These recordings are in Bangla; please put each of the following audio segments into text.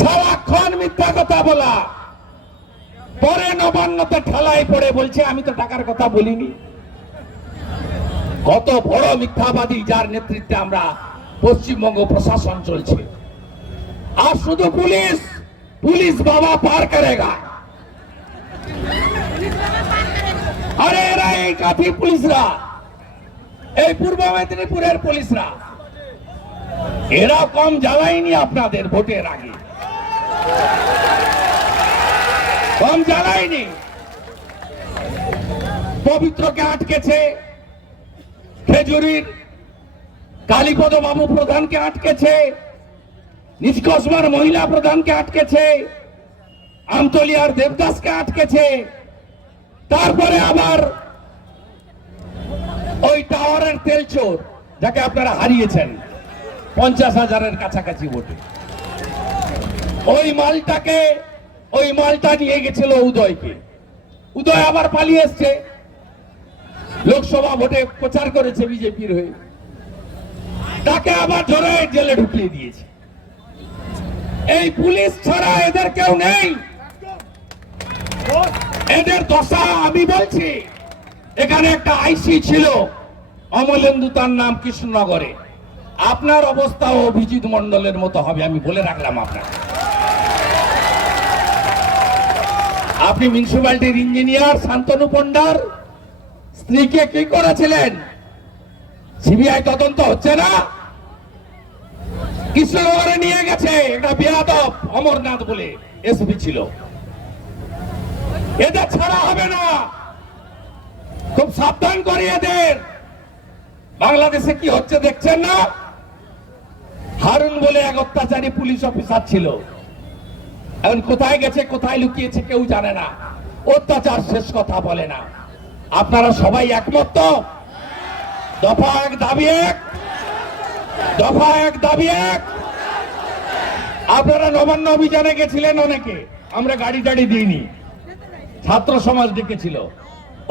সারাক্ষণ মিথ্যা কথা বলা, পরে নবান্নতে ঠেলায় পড়ে বলছে আমি তো টাকার কথা বলিনি। কত বড় মিথ্যাবাদী, যার নেতৃত্বে আমরা পশ্চিমবঙ্গ প্রশাসন চলছে। আর শুধু পুলিশ, পুলিশ বাবা পার করেগা। আরে এরা এই কাঠি পুলিশরা, এই পূর্ব মেদিনীপুরের পুলিশরা, এরা কম জ্বালায়নি আপনাদের ভোটের আগে, কম জ্বালায়নি। পবিত্রকে আটকেছে, খেজুরির কালীপদ বাবু প্রধানকে আটকেছে, নিষ্কসমার মহিলা প্রধানকে আটকেছে, আমতলিয়ার দেবদাসকে আটকেছে। তারপরে আবার ওই টাওয়ারের তেলচোর, যাকে আপনারা হারিয়েছেন 50,000-এর কাছাকাছি ভোটে, ওই মালটা নিয়ে গেছিল উদয়কে। উদয় আবার পালিয়ে এসছে, লোকসভা ভোটে প্রচার করেছে বিজেপির হয়ে, তাকে আবার ধরে জেলে ঢুকিয়ে দিয়েছে। এই পুলিশ ছাড়া এদের কেউ নেই। এদের দশা আমি বলছি। এখানে একটা আইসি ছিল অমলেন্দু, তার নাম কৃষ্ণনগরে। আপনার অবস্থাও অভিজিৎ মন্ডলের মতো হবে, আমি বলে রাখলাম আপনাকে। আপনি মিউনিসিপ্যালিটির ইঞ্জিনিয়ার শান্তনু পণ্ডার স্ত্রীকে কি করেছিলেন? সিবিআই তদন্ত হচ্ছে না? কৃষ্ণনগরে নিয়ে গেছে একটা বেয়াদব অমরনাথ বলে এসপি ছিল। এদের ছাড়া হবে না, খুব সাবধান করি এদের। বাংলাদেশে কি হচ্ছে দেখছেন না? হারুন বলে এক অত্যাচারী পুলিশ অফিসার ছিল, এখন কোথায় গেছে, কোথায় লুকিয়েছে কেউ জানে না। অত্যাচার শেষ কথা বলে না। আপনারা সবাই একমত তো? দফা এক দাবি এক, দফা এক দাবি এক। আপনারা নবান্ন অভিযানে গেছিলেন অনেকে, আমরা গাড়ি টাড়ি দিইনি, ছাত্র সমাজ ডেকেছিল,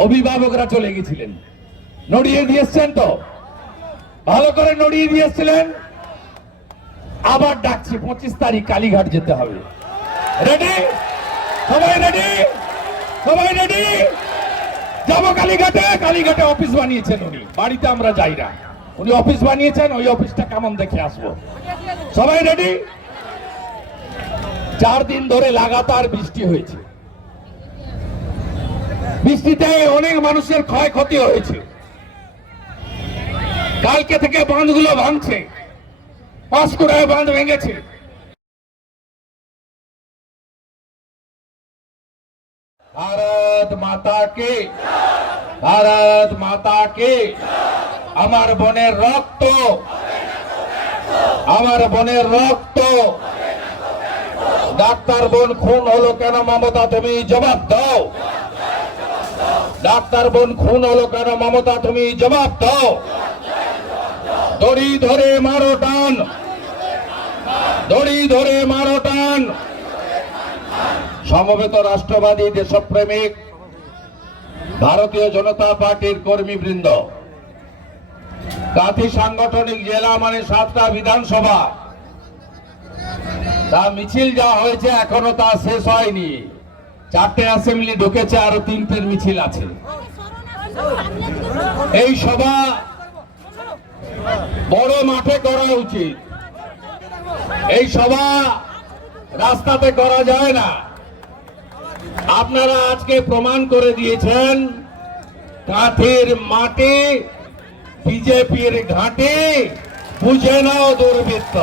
অভিভাবকরা চলে গেছিলেন, নড়িয়ে দিয়েছেন তো, ভালো করে নড়িয়ে দিয়েছিলেন। আবার ডাকছি 25 তারিখ কালীঘাট যেতে হবে। রেডি? সবাই রেডি? সবাই রেডি? যাবো কালীঘাটে। কালীঘাটে অফিস বানিয়েছেন উনি, বাড়িতে আমরা যাই না, উনি অফিস বানিয়েছেন, ওই অফিসটা কেমন দেখে আসবো। সবাই রেডি? 4 দিন ধরে লাগাতার বৃষ্টি হয়েছে, বৃষ্টিতে অনেক মানুষের ক্ষয়ক্ষতি হয়েছে। কালকে থেকে বাঁধগুলো ভাঙছে, পাঁশকুড়ায় বাঁধ ভেঙেছে। ভারত মাতা কে, ভারত মাতা কে। আমার বোনের রক্ত, আমার বোনের রক্ত। ডাক্তার বোন খুন হলো কেন মমতা, তুমি জবাব দাও। ডাক্তার বোন খুন হলো কেন মমতা, তুমি জবাব দাও। দড়ি ধরে মারো টান, দড়ি ধরে মারো টান। সমবেত রাষ্ট্রবাদী দেশপ্রেমিক ভারতীয় জনতা পার্টির কর্মীবৃন্দ, কাঁথি সাংগঠনিক জেলা মানে 7টা বিধানসভা, তা মিছিল যা হয়েছে এখনো তা শেষ হয়নি। 4টে অ্যাসেম্বলি ঢুকেছে, আরো 3টের মিছিল আছে। এই সভা বড় মাঠে করা উচিত, এই সভা রাস্তাতে করা যায় না। আপনারা আজকে প্রমাণ করে দিয়েছেন কাঁথির মাটি বিজেপির ঘাঁটি, বুঝে নাও দুর্বৃত্ত।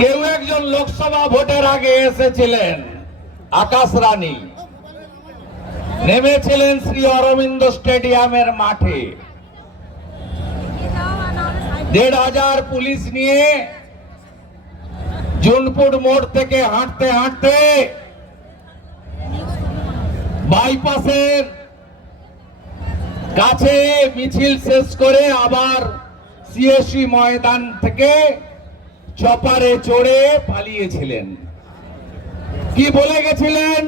কেউ একজন লোকসভা ভোটের আগে এসেছিলেন, আকাশ রানী, নেমেছিলেন শ্রী অরবিন্দ স্টেডিয়ামের মাঠে 1,500 পুলিশ নিয়ে জুনপুর মোড় থেকে হাঁটতে হাঁটতে বাইপাসের কাছে মিছিল শেষ করে আবার সিএসি ময়দান থেকে চপারে চড়ে পালিয়েছিলেন। কি বলে গেছিলেন?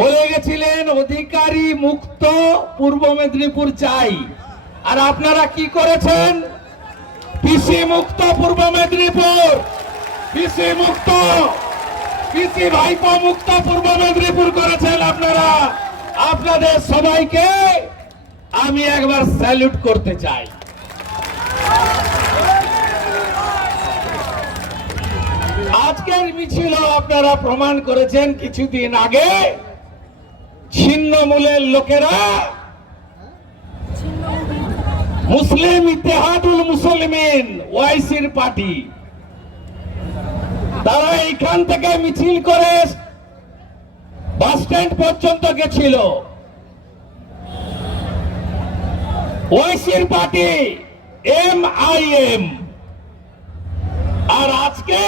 বলে গেছিলেন অধিকারী মুক্ত পূর্ব মেদিনীপুর চাই। আর আপনারা কি করেছেন? পিসি মুক্ত পূর্ব মেদিনীপুর, পিসি মুক্ত, পিসি ভাইপো মুক্ত পূর্ব মেদিনীপুর করেছেন আপনারা। আপনাদের সবাইকে আমি একবার স্যালুট করতে চাই। আজকের মিছিল আপনারা প্রমাণ করেছেন কিছুদিন আগে ছিন্নমূলের লোকেরা মুসলিম ইত্তেহাদুল মুসলিমিন ওয়াইসির পার্টি, তারা এইখান থেকে মিছিল করে বাস স্ট্যান্ড পর্যন্ত গেছিল। ওয়াইসির পার্টি MIM, আর আজকে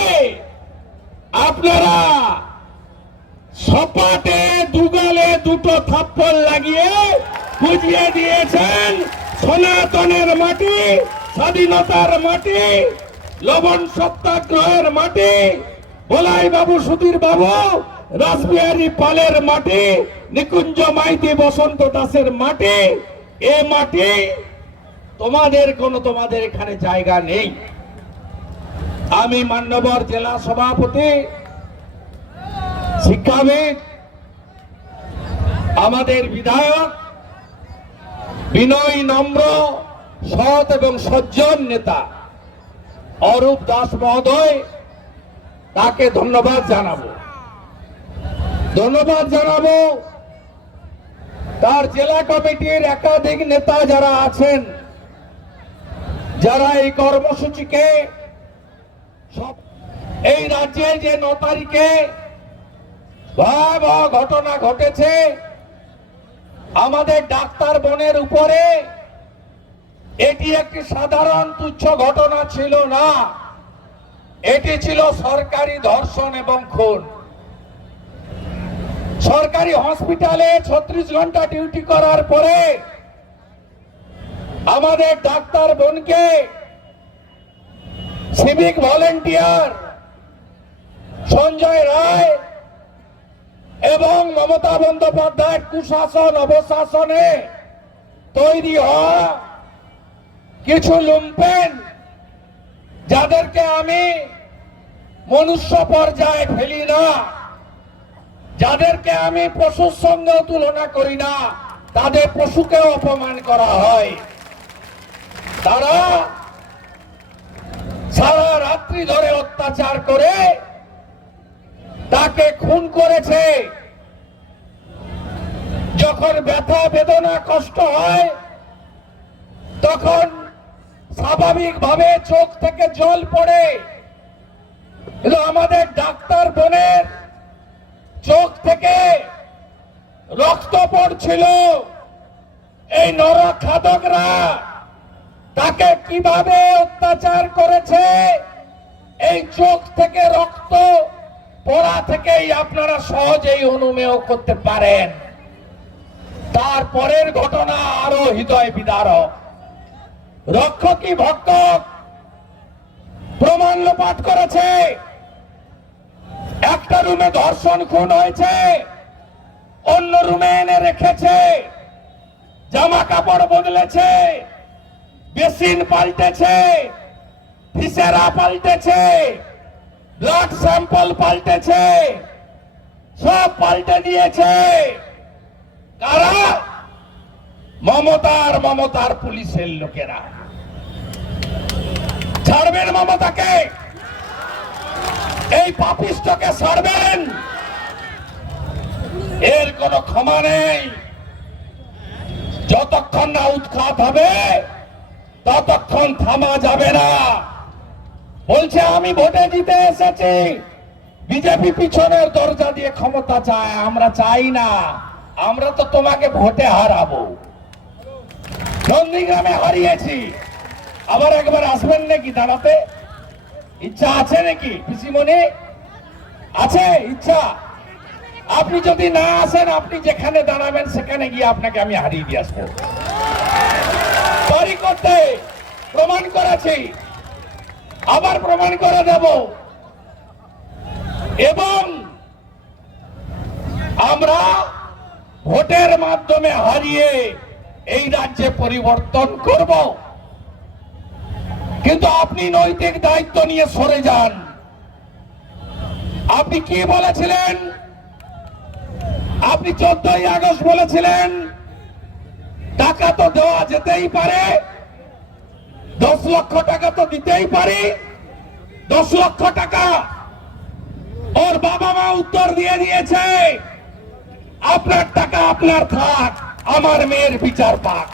আপনারা সপাটে দুগালে দুটো থাপ্পড় লাগিয়ে বুঝিয়ে দিয়েছেন সনাতনের মাটি, স্বাধীনতার মাটি, লবণ সত্যাগ্রহের মাটি, বলাই বাবু, সুধীর বাবু, রাসবিহারী পালের মাটি, নিকুঞ্জ মাইতি, বসন্ত দাসের মাটি। এ মাটি তোমাদের এখানে জায়গা নেই। আমি মান্যবর জেলা সভাপতি, শিক্ষাবিদ, আমাদের বিধায়ক, বিনয়ী, নম্র, সৎ এবং সজ্জন নেতা অরূপ দাস মহোদয়, তাকে ধন্যবাদ জানাবো। তার জেলা কমিটির একাধিক নেতা যারা আছেন, যারা এই কর্মসূচিকে, এই রাজ্যে যে 9 তারিখে ভয়াবহ ঘটনা ঘটেছে আমাদের ডাক্তার বোনের উপরে, এটি একটি সাধারণ তুচ্ছ ঘটনা ছিল না, এটি ছিল সরকারি ধর্ষণ এবং খুন। সরকারি হসপিটালে 36 ঘন্টা ডিউটি করার পরে আমাদের ডাক্তার বোনকে সিভিক ভলেন্টিয়ার সঞ্জয় রায় এবং মমতা বন্দ্যোপাধ্যায়ের কুশাসন অবশাসনে তৈরি হওয়া কিছু লুম্পেন, যাদেরকে আমি মনুষ্য পর্যায়ে ফেলি না, যাদেরকে আমি পশুর সঙ্গেও তুলনা করি না, তাদের পশুকে অপমান করা হয়। তারা সারা রাত্রি ধরে অত্যাচার করে তাকে খুন করেছে। যখন ব্যথা বেদনা কষ্ট হয় তখন স্বাভাবিকভাবে চোখ থেকে জল পড়ে, কিন্তু আমাদের ডাক্তার বোনের চোখ থেকে রক্ত পড়ছিল। এই নরখাদকরা তাকে কিভাবে অত্যাচার করেছে, এই চোখ থেকে রক্ত পড়া থেকেই আপনারা সহজেই অনুমেয় করতে পারেন। তারপরের ঘটনা আরো হৃদয় বিদারক। রক্ষকী ভক্ষক প্রমাণ লোপাট করেছে। একটা রুমে ধর্ষণ খুন হয়েছে, অন্য রুমে এনে রেখেছে, জামা কাপড় বদলেছে, বেসিন পাল্টেছে, ভিসেরা পাল্টেছে, ব্লাড স্যাম্পল পাল্টেছে, সব পাল্টে দিয়েছে। কারা? মমতার পুলিশের লোকেরা। ছাড়বেন মমতাকে? এই পাপিষ্ঠকে ছাড়বেন? এর কোনো ক্ষমা নেই। যতক্ষণ না উৎখাত হবে ততক্ষণ থামা যাবে না। বলছে আমি ভোটে জিতে এসেছি, বিজেপি পিছনের দরজা দিয়ে ক্ষমতা চায়। আমরা চাই না, আমরা তো তোমাকে ভোটে হারাবো। নন্দীগ্রামে হারিয়েছি, আবার একবার আসবেন নাকি দাঁড়াতে? ইচ্ছা আছে নাকি পিসিমণি? আছে ইচ্ছা? আপনি যদি না আসেন, আপনি যেখানে দাঁড়াবেন সেখানে গিয়ে আপনাকে আমি হারিয়ে দিয়ে আসবো। তৈরি করতে প্রমাণ করেছি, আবার প্রমাণ করে দেব। এবং আমরা ভোটের মাধ্যমে হারিয়ে এই রাজ্যে পরিবর্তন করব। কিন্তু আপনি নৈতিক দায়িত্ব নিয়ে সরে যান। আপনি কি বলেছিলেন? আপনি 14ই আগস্ট বলেছিলেন টাকা তো দেওয়া যেতেই পারে, 10 লক্ষ টাকা তো দিতেই পারি। 10 লক্ষ টাকা ওর বাবা মা উত্তর দিয়ে দিয়েছে, আপনার টাকা আপনার থাক, আমার মেয়ের বিচার পাক।